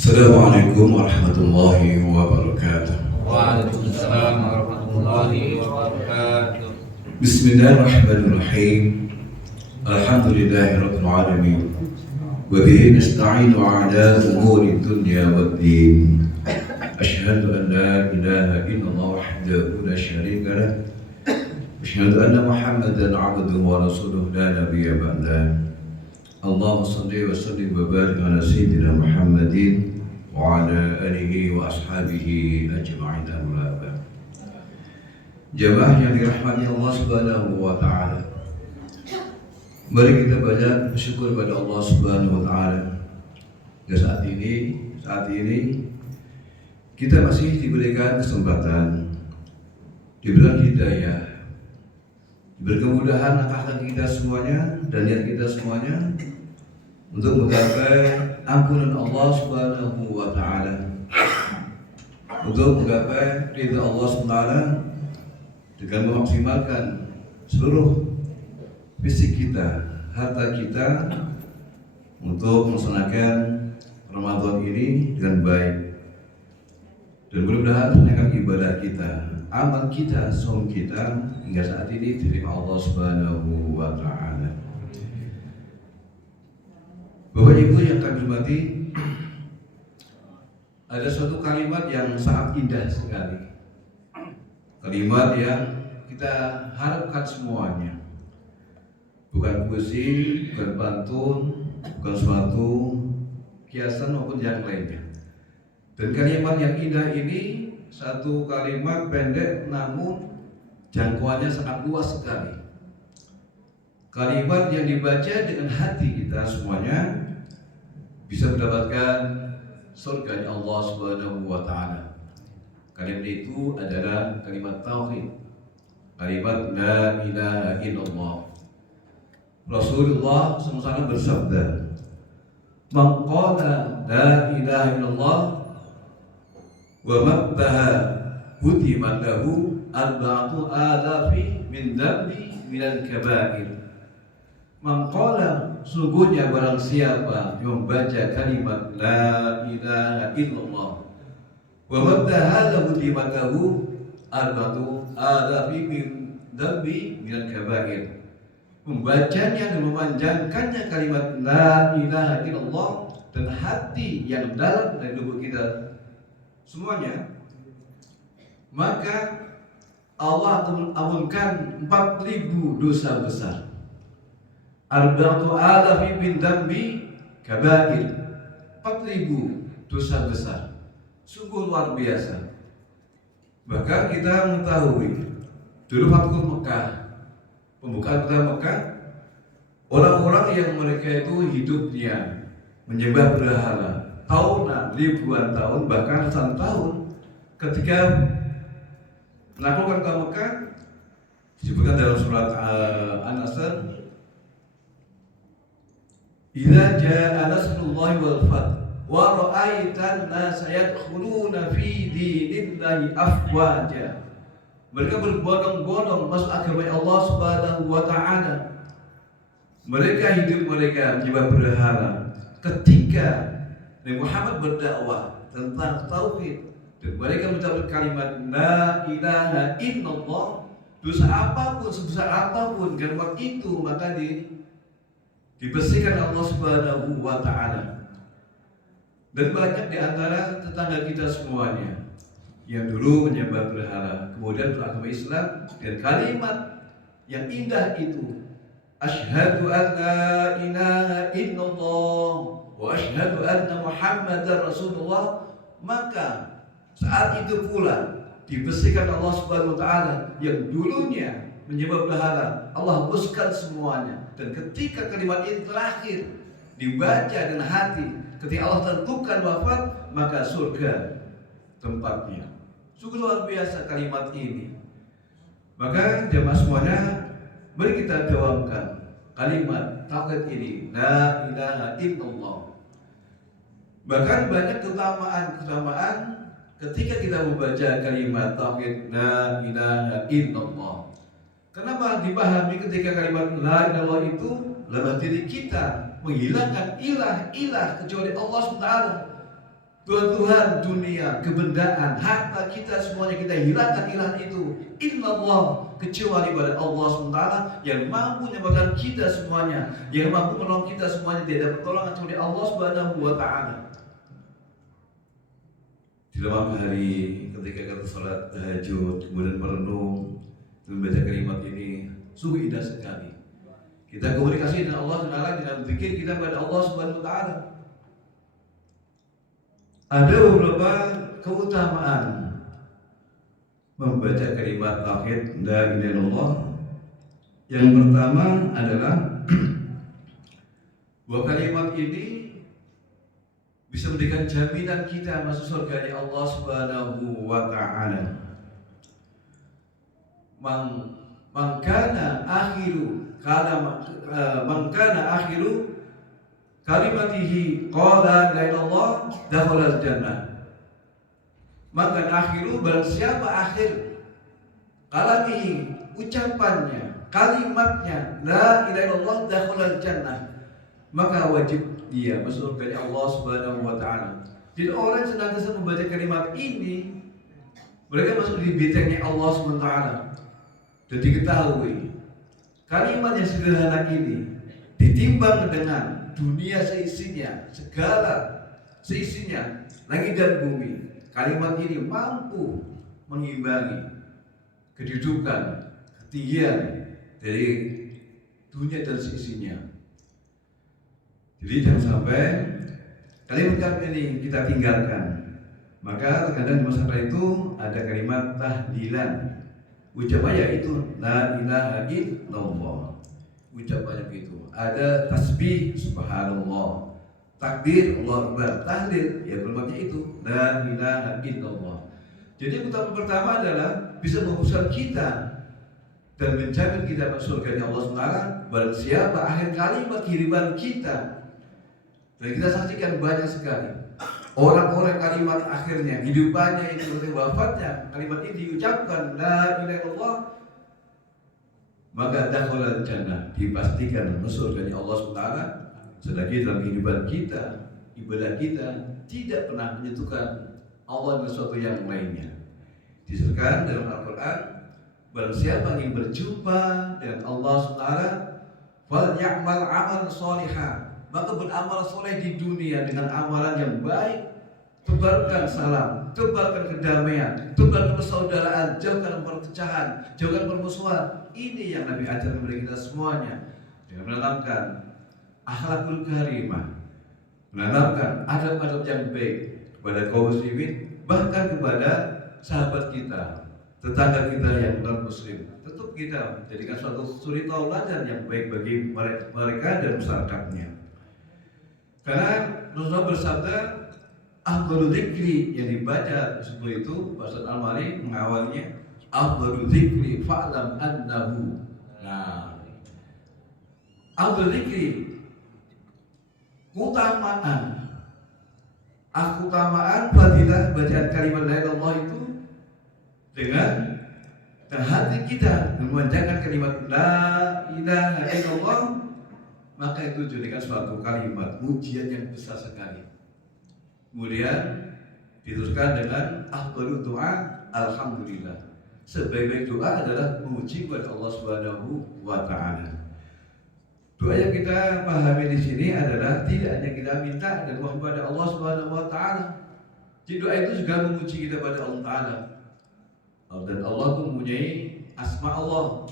Assalamualaikum warahmatullahi wabarakatuh. Waalaikumsalam warahmatullahi wabarakatuh. Bismillahirrahmanirrahim. Alhamdulillahirabbil alamin. Wa bihi nasta'inu 'ala umuri dunya waddin. Asyhadu an la ilaha illallah wahdahu la syarika lah. Asyhadu anna Muhammadan 'abduhu wa rasuluhu la nabiyya ba'dah. Allahumma shalli wa sallim wa barik ala sayyidina Muhammadin wa ala alihi wa ashabihi ajma'in amma ba'd. Jamaah yang dirahmati Allah Subhanahu wa taala. Mari kita banyak bersyukur pada Allah Subhanahu wa taala. Saat ini kita masih diberikan kesempatan, diberikan hidayah, berkemudahan langkah kaki kita semuanya dan niat kita semuanya untuk menggapai ampunan Allah Subhanahu wa taala, untuk menggapai ridha Allah Subhanahu wa taala dengan memaksimalkan seluruh fisik kita, harta kita untuk melaksanakan Ramadan ini dengan baik. Dan mudah-mudahan menunaikan ibadah kita, amal kita, saum kita hingga saat ini diterima Allah Subhanahu wa taala. Bapak Ibu yang kami hormati, ada suatu kalimat yang sangat indah sekali. Kalimat yang kita harapkan semuanya. Bukan puisi, bukan pantun, bukan suatu kiasan maupun yang lainnya. Dan kalimat yang indah ini satu kalimat pendek namun jangkauannya sangat luas sekali. Kalimat yang dibaca dengan hati kita semuanya bisa mendapatkan surga Allah Subhanahu wa taala. Kalimat itu adalah kalimat tauhid. Kalimat la ilaha illallah. Rasulullah SAW bersabda, "Man qala la ilaha illallah wa mabtaha hutimat lahu arba'atu alafi min dambi minal kabair." Mangqala, sungguhnya barang siapa yang membaca kalimat la ilaha illallah wa mabtaha lahu hutimatlahu arba'atu alafi min dambi minal kabair, membacanya dan memanjangkannya kalimat la ilaha illallah dan hati yang dalam dari tubuh kita semuanya, maka Allah akan mengampunkan 4.000 dosa besar. Arba'atu alafi min dambi kabair, 4.000 dosa besar. Sungguh luar biasa. Bahkan kita mengetahui dulu Fathul Mekah, pembukaan kota Mekah, orang-orang yang mereka itu hidupnya menyembah berhala tahunan, ribuan tahun, bahkan ratusan tahun, ketika menaklukkan kota Mekah, disebutkan dalam surat An-Nasr, "Idza jaa nasrullahi wal fath wa ra'aitan nasa yadkhuluna fi dinillahi afwaja." Mereka berbondong-bondong masuk agama Allah Subhanahu wa taala. Mereka hidup mereka menyembah berhala. Ketika Nabi Muhammad berdakwah tentang tauhid dan mereka mengucapkan kalimat la ilaha illallah, dosa apapun, sebesar apapun kalimat itu maka dibersihkan Allah Subhanahu wa taala. Dan banyak di antara tetangga kita semuanya yang dulu menyembah berhala kemudian beragama Islam dan kalimat yang indah itu, asyhadu an la ilaha illallah wa asyhadu anna Muhammadar Rasulullah, maka saat itu pula dibersihkan Allah Subhanahu wa taala yang dulunya menyembah berhala, Allah hapuskan semuanya. Dan ketika kalimat ini terakhir dibaca dengan hati, ketika Allah tentukan wafat, maka surga tempatnya. Sungguh luar biasa kalimat ini. Maka jemaah semuanya, mari kita dawamkan kalimat tauhid ini, la ilaha illallah. Bahkan banyak keutamaan ketika kita membaca kalimat tauhid la ilaha illallah. Kenapa dipahami ketika kalimat la ilaha illallah itu dalam diri kita menghilangkan ilah kecuali Allah SWT. Tuhan dunia, kebendaan, harta kita semuanya kita hilangkan ilahan itu. Illallah, kecuali pada Allah SWT yang mampu menyelamatkan kita semuanya, yang mampu menolong kita semuanya. Tidak ada pertolongan kecuali Allah SWT. Di dalam hari ketika kita sholat tahajud, kemudian merenung, membaca kalimat ini, sungguh indah sekali. Kita komunikasi dengan Allah SWT dengan zikir kita pada Allah SWT. Ada beberapa keutamaan membaca kalimat tauhid la ilaha illallah. Yang pertama adalah bahwa kalimat ini bisa memberikan jaminan kita masuk surga Allah Subhanahu wa taala. Man kana akhiru kalimatihi qala la ilaha illallah dakhala jannah. Maka akhiru, barang siapa akhir kalamihi, ucapannya, kalimatnya la ilaha illallah dakhala jannah, maka wajib dia masuk surga Allah Subhanahu wa taala. Jadi orang yang senantiasa membaca kalimat ini, mereka masuk di bentengnya Allah Subhanahu wa taala. Dan diketahui kalimat yang sederhana ini ditimbang dengan dunia seisinya, segala seisinya, langit dan bumi, kalimat ini mampu mengimbangi kedudukan, ketinggian dari dunia dan seisinya. Jadi jangan sampai kalimat ini kita tinggalkan. Maka terkadang di masyarakat itu ada kalimat tahlilan, ucapannya itu la ilaha illallah, ucapannya begitu. Ada tasbih subhanallah, takbir Allah Akbar, tahlil, ya kalimatnya itu la ilaha illallah. Jadi utama pertama adalah bisa menghapuskan kita dan menjamin kita masuk surga Allah SWT. Barang siapa akhir kalimat kehidupan kita, dan kita saksikan banyak sekali orang-orang kalimat akhirnya, hidupannya itu, wafatnya, kalimat ini diucapkan la ilaha illallah, maka dakhala jannah, dipastikan masuk surga Allah SWT. Selagi dalam kehidupan kita, ibadah kita tidak pernah menyentuhkan Allah dengan sesuatu yang lainnya. Disebutkan dalam Al-Quran, barang siapa ingin berjumpa dengan Allah SWT, fal ya'mal amal solihah, maka beramal soleh di dunia dengan amalan yang baik. Tebarkan salam, tebarkan kedamaian, tebarkan persaudaraan, jauhkan perpecahan, jauhkan permusuhan. Ini yang Nabi ajarkan kepada kita semuanya, dengan menanamkan akhlakul karimah, menanamkan adab-adab yang baik kepada kaum muslimin, bahkan kepada sahabat kita, tetangga kita yang non muslim. Tetap kita jadikan suatu suri tauladan yang baik bagi mereka dan masyarakatnya. Karena Rasulullah bersabda, afdhalu dzikri, yang dibaca sebelum itu Ustaz Al-Mari mengawalnya, afdhalu dzikri fa'lam annahu. Nah, afdhalu dzikri, keutamaan fadilah bacaan kalimat la ilaha illallah itu dengan hati kita memanjangkan kalimat la ilaha illallah, maka itu jadikan suatu kalimat pujian yang besar sekali. Kemudian diteruskan dengan afdhalud doa alhamdulillah. Sebaik-baik doa adalah memuji kepada Allah Subhanahu wa taala. Doa yang kita pahami di sini adalah tidak hanya kita minta dan mohon kepada Allah Subhanahu wa taala. Jadi doa itu juga memuji kita pada Allah taala. Dan Allah itu mempunyai asma Allah.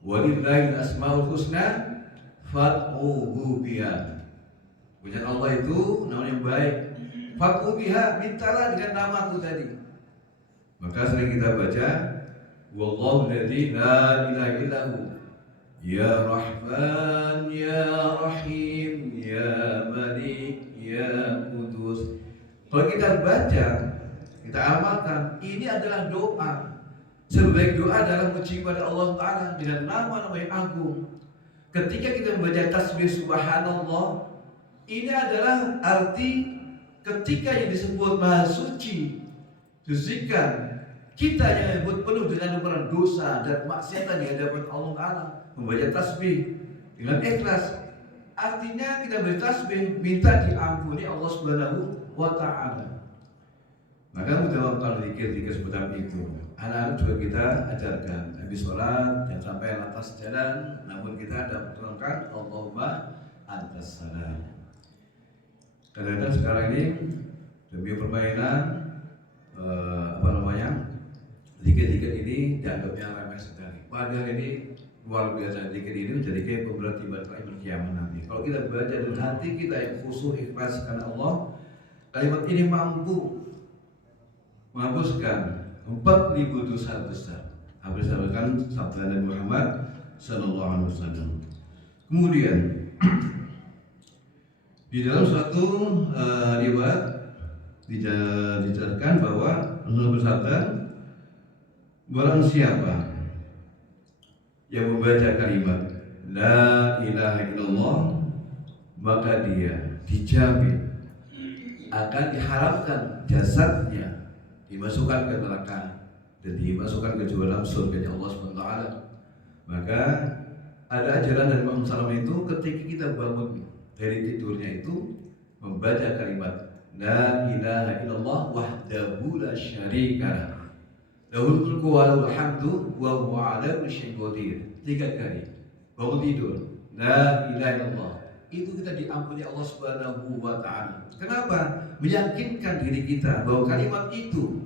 Walillahil asmaul husna fad'uhu biha. Punya Allah itu nama yang baik. Fad'u biha, mintalah dengan namaku tadi. Maka sering kita baca, wallahu alladzi la ilaha illahu, ya Rahman, ya Rahim, ya Malik, ya Qudus. Kalau kita baca, kita amalkan, ini adalah doa. Sebaik doa adalah memuji kepada Allah Ta'ala dengan nama-nama yang agung. Ketika kita membaca tasbih subhanallah, ini adalah arti ketika yang disebut maha suci, sucikan kita yang penuh dengan ukuran dosa dan maksiatan di hadapan Allah Ta'ala, membaca tasbih dengan ikhlas, Artinya kita bertasbih minta diampuni Allah Subhanahu wa taala. Maka mudawamkan zikir-zikir seperti itu. Anak-anak juga kita ajarkan. Habis sholat jangan sampai lantas jalan, namun kita ada terangkan Allahumma antas salam. Kadang-kadang sekarang ini demi permainan zikir-zikir ini dianggapnya remeh sekali. Padahal ini luar biasa. Zikir ini menjadi kayak pemberat ibadah kiamat nanti. Kalau kita baca dari hati kita yang khusyuk ikhlas karena Allah, kalimat ini mampu menghapuskan 4.000 dosa besar. Berdasarkan sabda Nabi Muhammad sallallahu alaihi wasallam. Kemudian di dalam suatu riwayat dijelaskan bahwa Rasulullah bersabda, barang siapa yang membaca kalimat La ilaha illallah, maka dia dijamin akan diharapkan jasadnya dimasukkan ke neraka dan dimasukkan ke dalam surga Allah SWT. Maka ada ajaran dari Muhammad SAW itu ketika kita bangun dari tidurnya itu membaca kalimat La ilaha illallah wahdahu la syarika lahul mulku wa lahul hamdu wa huwa ala kulli syai'in qadir. 3 kali bangun tidur La ilaha illallah, itu kita diampuni Allah Subhanahu wa taala. Kenapa? Meyakinkan diri kita bahwa kalimat itu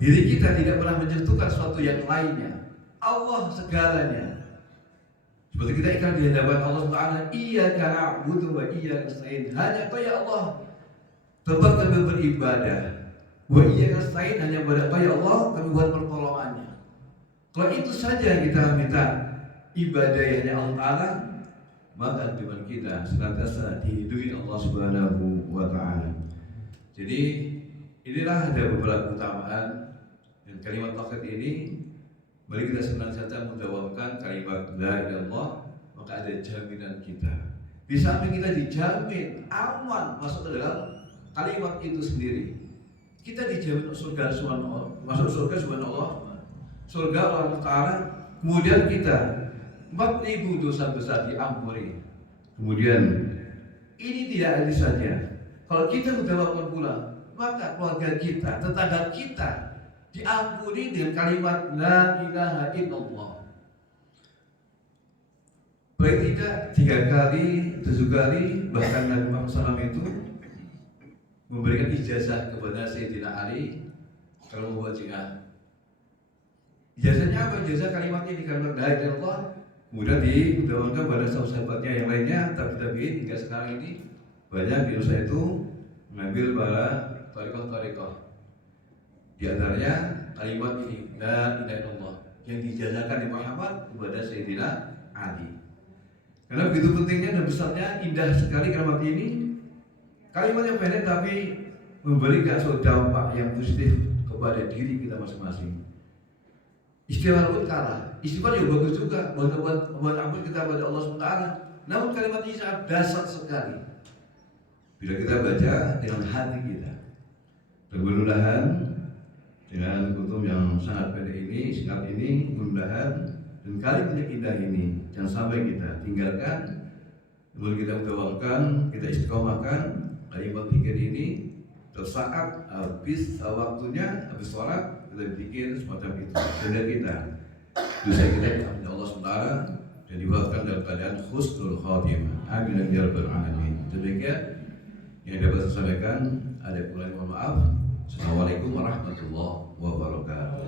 diri kita tidak pernah menyentuhkan sesuatu yang lainnya. Allah segalanya. Seperti kita ikhlas di hadapan Allah Subhanahu wa taala, iyyaka na'budu wa iyyaka nasta'in. Hanya Kau ya Allah tempat kami beribadah. Wa iyyaka nasta'in, hanya pada Kau ya Allah kami buat pertolongannya. Kalau itu saja yang kita minta ibadah hanya Allah Ta'ala, maka iman kita senantiasa dihidupi Allah Subhanahu wa taala. Jadi inilah ada beberapa keutamaan dan kalimat tauhid ini. Mari kita senantiasa mendawamkan kalimat la ilaha illallah, maka ada jaminan kita. Di samping kita dijamin aman masuk ke dalam kalimat itu sendiri, kita dijamin surga subhanallah, masuk surga subhanallah, surga Allah Ta'ala. Kemudian kita 4.000 dosa besar diampuni. Kemudian ini tidak ada saja. Kalau kita mendawamkan pula, maka keluarga kita, tetangga kita diampuni dengan kalimat La ilaha illallah. Baik tidak 3 kali, 7 kali, bahkan Nabi Muhammad SAW itu memberikan ijazah kepada Sayyidina Ali kalau membuat jihad. Ijazahnya apa? Ijazah kalimat ini, kalimat La ilaha illallah. Kemudian didawamkan pada sahabat-sahabatnya yang lainnya, tabi'in hingga sekarang ini banyak di Indonesia itu mengambil para tariqah-tariqah. Di antaranya kalimat ini La ilaha illallah yang dijazahkan di Muhammad kepada Sayyidina Ali. Karena begitu pentingnya dan besarnya, indah sekali kalimat ini. Kalimat yang pendek tapi memberikan suatu dampak yang positif kepada diri kita masing-masing. Istighfar pun kalah. Istighfar juga bagus juga buat ampun kita pada Allah SWT. Namun kalimat ini sangat dasar sekali bila kita baca dengan hati kita. Dan mudah-mudahan dengan kutub yang sangat pendek ini, singkat ini, mudah-mudahan dan kalimat yang indah ini jangan sampai kita tinggalkan. Namun kita mendawamkan, kita istiqomahkan kalimat zikir ini. Tersaat habis waktunya, habis sholat kita bikin semacam itu. Sehingga kita dosa kita diampuni Allah SWT dan diwakilkan dalam keadaan husnul khatimah. Amin ya rabbal alamin. Demikian yang dapat saya sampaikan. Ada kurang, mohon maaf. Assalamualaikum warahmatullahi wabarakatuh.